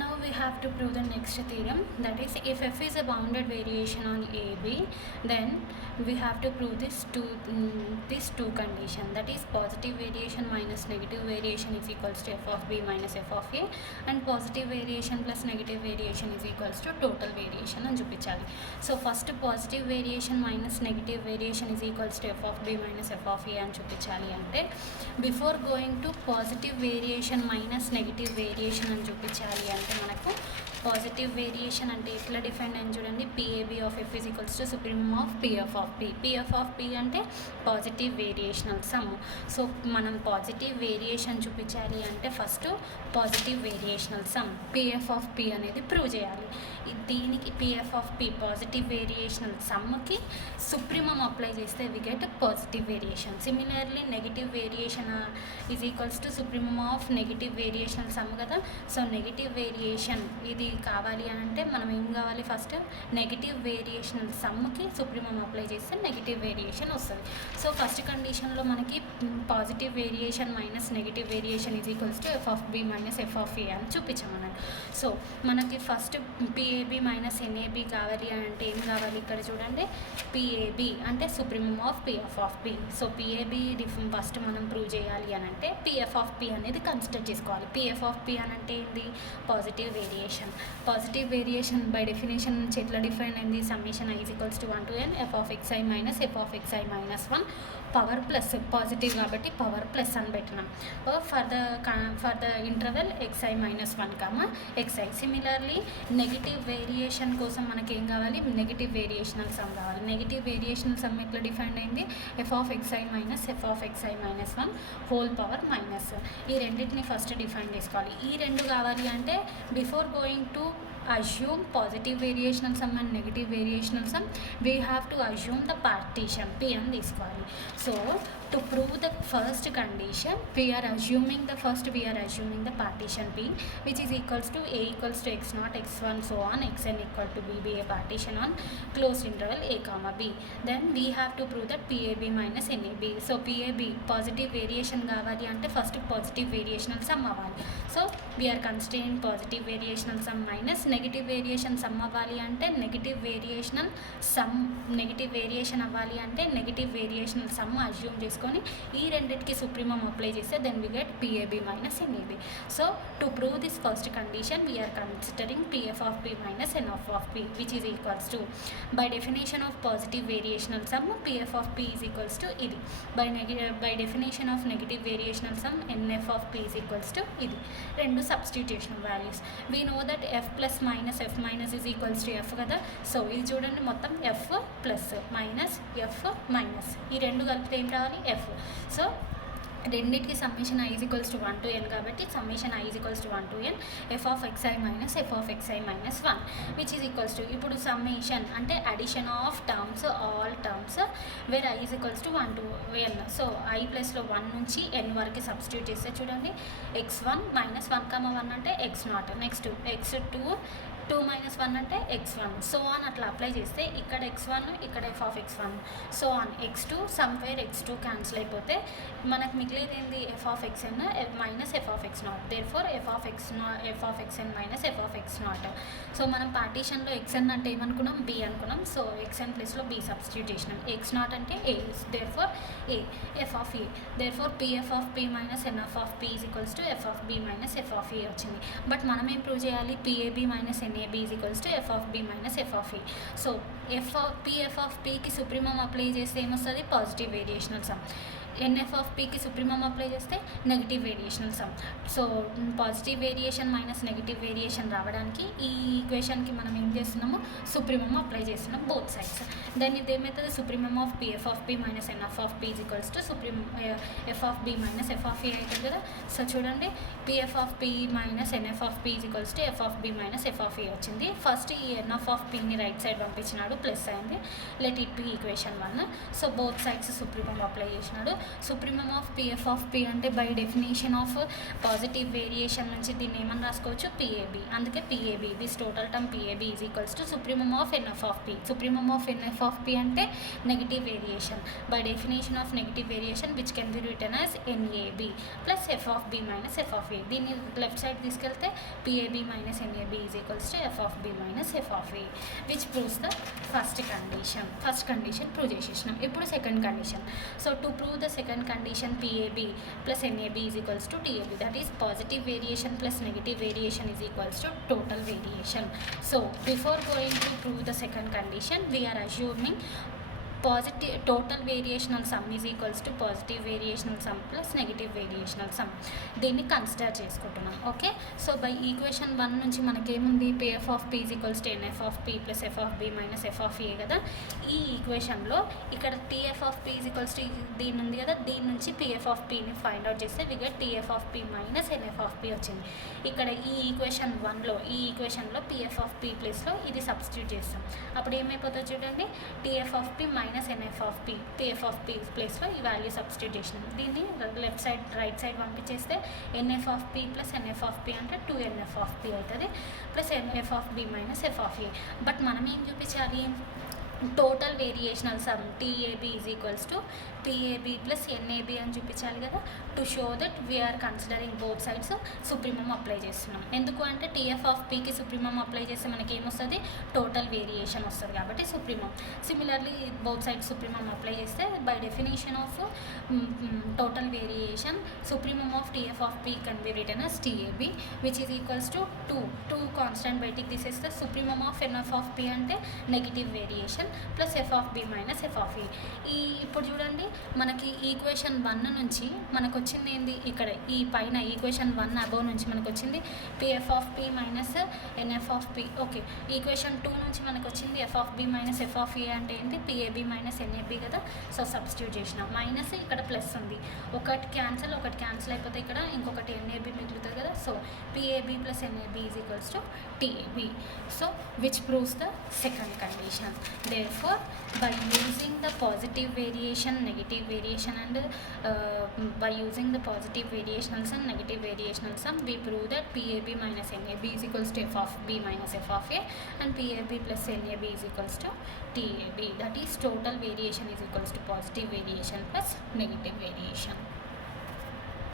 Now we have to prove the next theorem, that is, if f is a bounded variation on AB, then we have to prove this two condition, that is positive variation minus negative variation is equals to f of b minus f of a, and positive variation plus negative variation is equals to total variation అని చూపించాలి. So first positive variation minus negative variation is equals to f of b minus f of a అని చూపించాలి. అంటే before going to positive variation minus negative variation అని చూపించాలి అంటే మనకు positive variation అంటే ఎట్లా డిఫైన్ అని చూడండి, PAB of F is equals to supremum of PF of P. PF of P అంటే పాజిటివ్ వేరియేషనల్ సమ్. సో మనం పాజిటివ్ వేరియేషన్ చూపించాలి అంటే first positive variational sum PF of P అనేది ప్రూవ్ చేయాలి. దీనికి PF of P positive variational సమ్కి supremum apply చేస్తే we get positive variation. Similarly negative variation is equals to supremum of negative variational sum కదా. So negative variation ఇది కావాలి అని అంటే మనం ఏం కావాలి, ఫస్ట్ నెగిటివ్ వేరియేషనల్ సమ్కి సుప్రీమం అప్లై చేస్తే నెగిటివ్ వేరియేషన్ వస్తుంది. సో ఫస్ట్ కండిషన్లో మనకి positive variation minus negative variation is equals to F of B minus F of A అని చూపించామన్నాడు. సో మనకి ఫస్ట్ పిఏబి మైనస్ ఎన్ఏబి కావాలి అని అంటే ఏం కావాలి, ఇక్కడ చూడండి పిఏబి అంటే supremum of PF of P. So PAB first మనం ప్రూవ్ చేయాలి అని అంటే పిఎఫ్ ఆఫ్ పి అనేది కన్సిడర్ చేసుకోవాలి. పిఎఫ్ ఆఫ్ పి అని అంటే ఏంది, positive variation. Positive variation by definition నుంచి ఎట్లా డిఫైన్ అయింది, summation I is equals to 1 to n F of xi minus F of xi minus 1 power plus, positive కాబట్టి power plus అని పెట్టినాం for the interval xi minus 1 comma xi. Similarly negative variation కోసం మనకి ఏం కావాలి, negative variational some కావాలి. Negative variational some ఎట్లా define అయింది, F of xi minus F of xi minus 1 whole power minus. ఈ రెండింటిని ఫస్ట్ డిఫైన్ చేసుకోవాలి. ఈ రెండు కావాలి అంటే before going to assume positive variational sum and negative variational sum, we have to assume the partition P అని తీసుకోవాలి. So to prove the first condition we are assuming the partition P which is equals to a equals to x naught x1 so on xn equal to b be a partition on closed interval a comma b. Then we have to prove that PAB minus NAB. So PAB positive variation కావాలి అంటే first positive variational some అవ్వాలి. So we are considering positive variational sum minus negative variation some అవ్వాలి అంటే negative variation అవ్వాలి అంటే negative variational some assume చేసుకొని ఈ రెండింటికి సుప్రీమం అప్లై చేస్తే then we get PAB minus NAB. So to prove this first condition we're considering PF of P minus N of P which is equals to by definition of positive variational sum PF of P is equals to ఇది, by definition of negative variational sum NF of P is equals to ఇది. రెండు substitution values. We know that F plus minus F minus is equals to F కదా. So ఇది చూడండి మొత్తం F plus minus F minus ఈ రెండు కలిపితే ఏం రావాలి, ఎఫ్. సో రెండింటికి summation I is equals to 1 to n కాబట్టి summation I is equals to 1 to n F of xi minus F of xi minus 1 which is equals to, ఇప్పుడు summation అంటే addition of terms all terms where I is equals to 1 to n. So I ప్లస్లో 1 నుంచి n వరకు substitute చేస్తే చూడండి x1 minus 1,1 అంటే x0, next x2 2 minus 1 అంటే x1 so on అట్లా అప్లై చేస్తే ఇక్కడ x1 ఇక్కడ F of x1 so on x2 somewhere x2 cancel అయిపోతే మనకు మిగిలేదు ఏంది, F of xn minus F of x0. Therefore F of xn minus F of x0. So మనం పార్టీషన్లో xn అంటే ఏమనుకున్నాం, b అనుకున్నాం. సో xn ప్లస్లో b సబ్స్టిట్యూట్ చేసినాం. x0 అంటే a, therefore a F of a. Therefore PF of p minus N of p is equals to F of b minus F of a వచ్చింది. But మనం ఏం prove చేయాలి, PAB minus NAB is equals to f of b minus f of a. So f of p కి supremum apply చేస్తే ఏమొస్తుంది, positive variational sum. NF of పీకి supremum apply చేస్తే negative variational sum. So positive variation minus negative variation రావడానికి ఈ ఈక్వేషన్కి మనం ఏం చేస్తున్నాము, సుప్రీమం అప్లై చేస్తున్నాం బోత్ సైడ్స్. దెన్ ఇది ఏమవుతుంది, supremum of P F of P minus N of P is equals to supremum F of B minus F of A అవుతుంది కదా. సో చూడండి PF of P minus NF of P is equals to F of B minus F of A వచ్చింది. First ఈ NF of పిని right side పంపించినాడు, plus అయింది, let it be equation 1. So both sides supremum apply చేసినాడు. Supremum of PF of P అంటే by definition of positive variation నుంచి దీన్ని ఏమని రాసుకోవచ్చు, పిఏబి. అందుకే PAB this total term PAB is equals to supremum of NF of P. Supremum of NF of P అంటే negative variation by definition of negative variation which can be return as NAB plus F of B minus F of A. దీన్ని left side తీసుకెళ్తే PAB minus NAB is equals to F of B minus F of A which proves the first condition prove చేసేసినాం. ఇప్పుడు second condition. So to prove the second condition PAB plus NAB is equals to TAB, that is positive variation plus negative variation is equals to total variation. So before going to prove the second condition we are assuming positive total variational sum is equals to positive variational sum plus negative variational sum. దీన్ని consider చేసుకుంటున్నాం. Okay, so by equation 1 నుంచి మనకేముంది, PF of P is equals to NF of P plus F of B minus F of A కదా. ఈ ఈక్వేషన్లో ఇక్కడ TF of P is equals to దీని ఉంది కదా, దీని నుంచి పిఎఫ్ ఆఫ్ పిని ఫైండ్ అవుట్ చేస్తే we get TF of P minus NF of P వచ్చింది. ఇక్కడ ఈ ఈక్వేషన్ 1లో పిఎఫ్ ఆఫ్ పి ప్లేస్లో ఇది సబ్స్టిట్యూట్ చేస్తాం. అప్పుడు ఏమైపోతుందో చూడండి, TF of P minus NF of P, PF of P ప్లేస్లో ఈ వాల్యూ సబ్స్టిట్యూట్ చేసినాం. దీన్ని లెఫ్ట్ సైడ్ రైట్ సైడ్ పంపించేస్తే NF of P plus NF of P అంటే 2NF ఆఫ్ పి అవుతుంది plus NF of B minus F of A. But మనం ఏం చూపించాలి, total variational sum TAB is equals to PAB plus NAB అని చూపించాలి కదా. To show that we're considering both sides supremum apply చేస్తున్నాం. ఎందుకు అంటే టీఎఫ్ ఆఫ్ పీకి సుప్రీమమ్ అప్లై చేస్తే మనకి ఏమొస్తుంది, టోటల్ వేరియేషన్ వస్తుంది కాబట్టి supremum. Similarly both sides supremum apply చేస్తే by definition of total variation supremum of TF of P can be return as TAB which is equals to 2 constant బయటికి తీసేస్తే supremum of NF of P అంటే negative variation plus F of B minus F of A. ఇప్పుడు చూడండి, మనకి equation 1 నుంచి మనకు వచ్చింది ఏంది, ఇక్కడ ఈ పైన ఈక్వేషన్ 1 అబోవ్ నుంచి మనకు వచ్చింది PF of P minus NF of P. Okay, equation 2 నుంచి మనకు వచ్చింది F of B minus F of A అంటే ఏంటి, పిఏబి మైనస్ ఎన్ఏబి కదా. సో సబ్స్టిట్యూట్ చేసినాం. మైనస్ ఇక్కడ ప్లస్ ఉంది, ఒకటి క్యాన్సిల్ అయిపోతే ఇక్కడ ఇంకొకటి ఎన్ఏబి మిగులుతుంది కదా. So PAB plus NAB is equals to TAB. So which proves the second condition. Therefore, by using the positive variation, negative variation and by using the positive variational sum, negative variational sum, we prove that PAB minus NAB is equals to F of B minus F of A and PAB plus NAB is equals to TAB. That is total variation is equals to positive variation plus negative variation.